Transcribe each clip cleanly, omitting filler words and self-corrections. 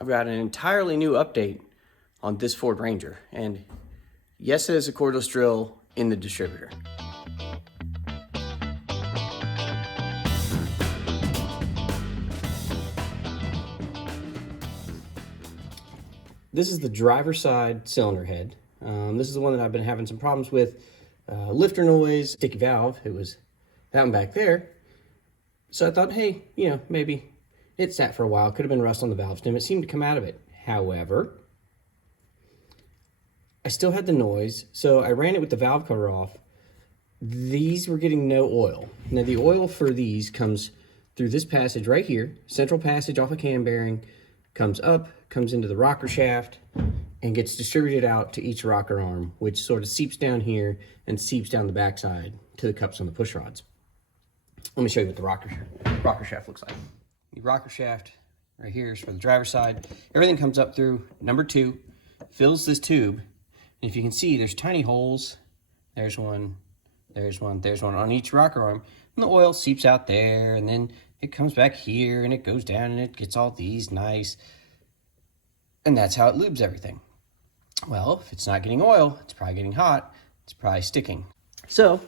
I've got an entirely new update on this Ford Ranger. And yes, there's a cordless drill in the distributor. This is the driver's side cylinder head. This is the one that I've been having some problems with. Lifter noise, sticky valve. It was that one back there. So I thought, hey, maybe it sat for a while. Could have been rust on the valve stem. It seemed to come out of it. However, I still had the noise, so I ran it with the valve cover off. These were getting no oil. Now the oil for these comes through this passage right here, central passage off a cam bearing, comes up, comes into the rocker shaft, and gets distributed out to each rocker arm, which sort of seeps down here and seeps down the backside to the cups on the push rods. Let me show you what the rocker shaft looks like. The rocker shaft right here is for the driver's side. Everything comes up through number 2, fills this tube, and if you can see, there's tiny holes. There's one, there's one, there's one on each rocker arm, and the oil seeps out there, and then it comes back here, and it goes down, and it gets all these nice, and that's how it lubes everything. Well, if it's not getting oil, it's probably getting hot, it's probably sticking. So,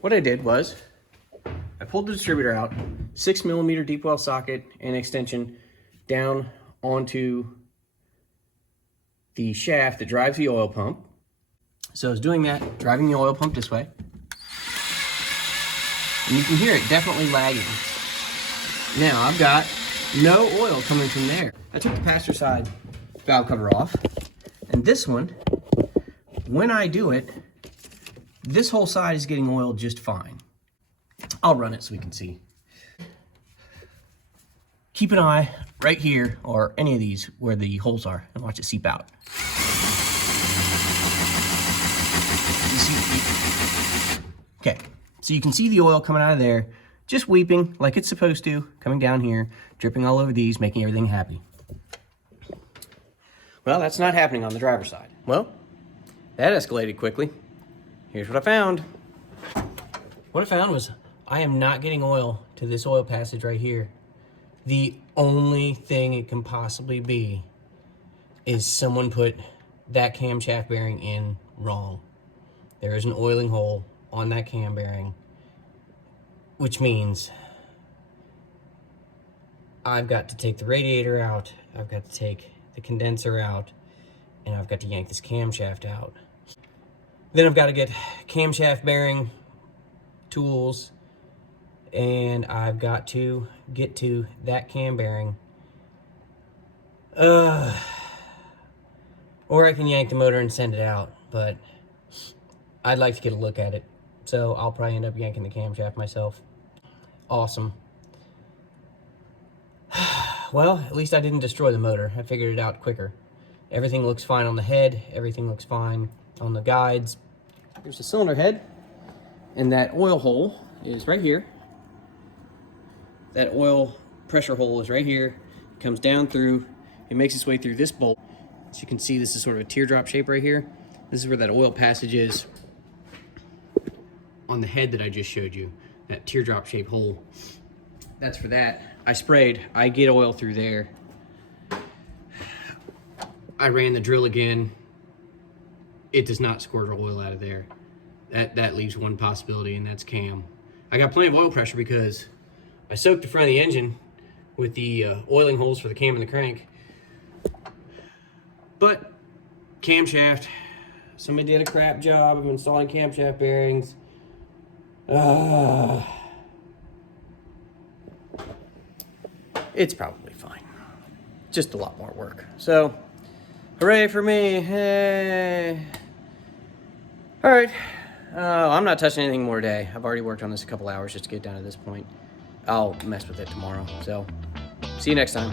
what I did was, I pulled the distributor out, 6mm deep well socket and extension down onto the shaft that drives the oil pump. So I was doing that, driving the oil pump this way. And you can hear it definitely lagging. Now I've got no oil coming from there. I took the passenger side valve cover off, and this one, when I do it, this whole side is getting oiled just fine. I'll run it so we can see. Keep an eye right here, or any of these where the holes are, and watch it seep out. You see? Okay, so you can see the oil coming out of there, just weeping like it's supposed to, coming down here, dripping all over these, making everything happy. Well, that's not happening on the driver's side. Well, that escalated quickly. Here's what I found. What I found was I am not getting oil to this oil passage right here. The only thing it can possibly be is someone put that camshaft bearing in wrong. There is an oiling hole on that cam bearing, which means I've got to take the radiator out, I've got to take the condenser out, and I've got to yank this camshaft out. Then I've got to get camshaft bearing tools, and I've got to get to that cam bearing. Or I can yank the motor and send it out, but I'd like to get a look at it. So I'll probably end up yanking the camshaft myself. Awesome. Well, at least I didn't destroy the motor. I figured it out quicker. Everything looks fine on the head. Everything looks fine on the guides. Here's the cylinder head. And that oil hole is right here. That oil pressure hole is right here. It comes down through. It makes its way through this bolt. As you can see, this is sort of a teardrop shape right here. This is where that oil passage is on the head that I just showed you. That teardrop shaped hole. That's for that. I sprayed. I get oil through there. I ran the drill again. It does not squirt oil out of there. That leaves one possibility, and that's cam. I got plenty of oil pressure because I soaked the front of the engine with the oiling holes for the cam and the crank. But camshaft, somebody did a crap job of installing camshaft bearings. It's probably fine. Just a lot more work. So, hooray for me. Hey. All right. I'm not touching anything more today. I've already worked on this a couple hours just to get down to this point. I'll mess with it tomorrow. So, see you next time.